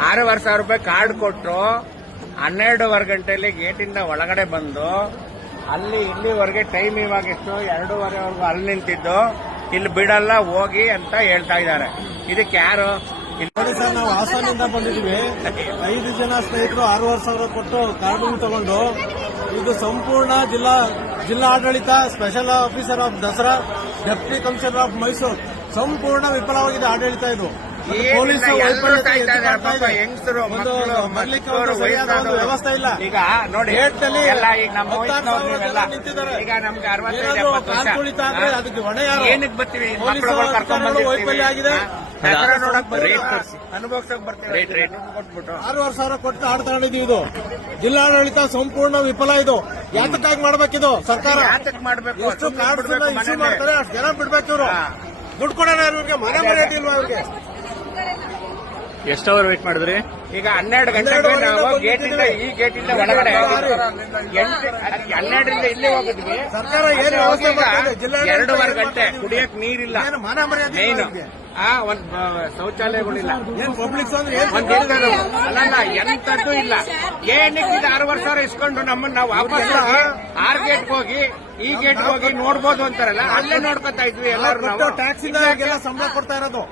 6,500 card ಕೊಟ್ಟರು. 12:15 ಗಂಟೆಯಲ್ಲಿ ಗೇಟಿಂದ ಒಳಗಡೆ ಬಂದು ಇಲ್ಲಿವರೆಗೆ ಟೈಮ್ ಇವಾಗ ಎಷ್ಟು 2:15ವರೆಗೂ ಅಲ್ಲಿ ನಿಂತಿದ್ದು, ಇಲ್ಲಿ ಬಿಡಲ್ಲ ಹೋಗಿ ಅಂತ ಹೇಳ್ತಾ ಇದ್ದಾರೆ. ಇದಕ್ಕೆ ಯಾರು? ನೋಡಿ ಸರ್, ನಾವು ಹಾಸನಿಂದ ಬಂದಿದ್ವಿ. 5 ಜನ ಸ್ನೇಹಿತರು 6,500 ಕೊಟ್ಟು ಕಾರ್ಡ್ ತಗೊಂಡು, ಇದು ಸಂಪೂರ್ಣ ಜಿಲ್ಲಾ ಆಡಳಿತ, special officer of Dasara, deputy commissioner of Mysuru ಸಂಪೂರ್ಣ ವಿಫಲವಾಗಿದೆ ಆಡಳಿತ. ಇದು ಪೊಲೀಸ್ ಹೆಂಗಸರು ವ್ಯವಸ್ಥೆ ಇಲ್ಲ. ಈಗ ನೋಡಿ, ಈಗ ನಮ್ಗೆ 65 ಅದಕ್ಕೆ ಹೊಣೆ ಏನಕ್ಕೆ ಬರ್ತೀವಿ? ವೈಫಲ್ಯ ಆಗಿದೆ. ಅನುಭವಿಸಕ್ ಬರ್ತೀವಿ. 6,500 ಕೊಟ್ಟು ಆಡ್ ತಗೊಂಡಿದ್ದೀವಿ. ಇದು ಜಿಲ್ಲಾಡಳಿತ ಸಂಪೂರ್ಣ ವಿಫಲ. ಇದು ಯಾತಕ್ಕಾಗಿ ಮಾಡ್ಬೇಕಿದು ಸರ್ಕಾರ? ಮಾಡ್ಬೇಕು? ಎಷ್ಟು ಕಾರ್ಡ್ ಇಶ್ಯೂ ಮಾಡ್ತಾರೆ ಅಷ್ಟು ಜನ ಬಿಡ್ಬೇಕು. ಇವರು ದುಡ್ಡು ಕೊಡೋಣ, ಇವ್ರಿಗೆ ಮನೆ ಮರ್ಯಾದೆ ಇಲ್ವಾ? ಅವ್ರಿಗೆ ಎಷ್ಟು ಅವರ್ ವೇಟ್ ಮಾಡಿದ್ರಿ? ಈಗ 12 ಗಂಟೆಗೆ ನಾವು ಗೇಟಿಂದ ಒಳಗಡೆ 12ರಿಂದ ಇಲ್ಲಿ ಹೋಗಿದ್ವಿ. ಸರ್ಕಾರ ಏನು ವ್ಯವಸ್ಥೆ ಮಾಡ್ತಿದೆ? 2:15 ಗಂಟೆ ಕುಡಿಯಕ್ ನೀರಿಲ್ಲ, ಮನೆ ಮರ್ಯಾದೆ ಮೇನ್ ಒಂದ್ ಶೌಚಾಲಯಗಳಿಲ್ಲ, ಪಬ್ಲಿಕ್ ಅಲ್ಲ ಎಂತದ್ದು ಇಲ್ಲ. ಏನಕ್ಕೆ ಇದು 6,500 ಇಸ್ಕೊಂಡು ನಮ್ಮನ್ನ ನಾವು ವಾಪಸ್ 6 ಗೇಟ್ಗೆ ಹೋಗಿ ಈ ಗೇಟ್ಗೆ ಹೋಗಿ ನೋಡ್ಬೋದು ಅಂತಾರಲ್ಲ, ಅಲ್ಲೇ ನೋಡ್ಕೊತಾ ಇದ್ವಿ ಎಲ್ಲರೂ. ಟ್ಯಾಕ್ಸ್ ಇಂದ ಸಂಬಳ ಕೊಡ್ತಾ ಇರೋದು.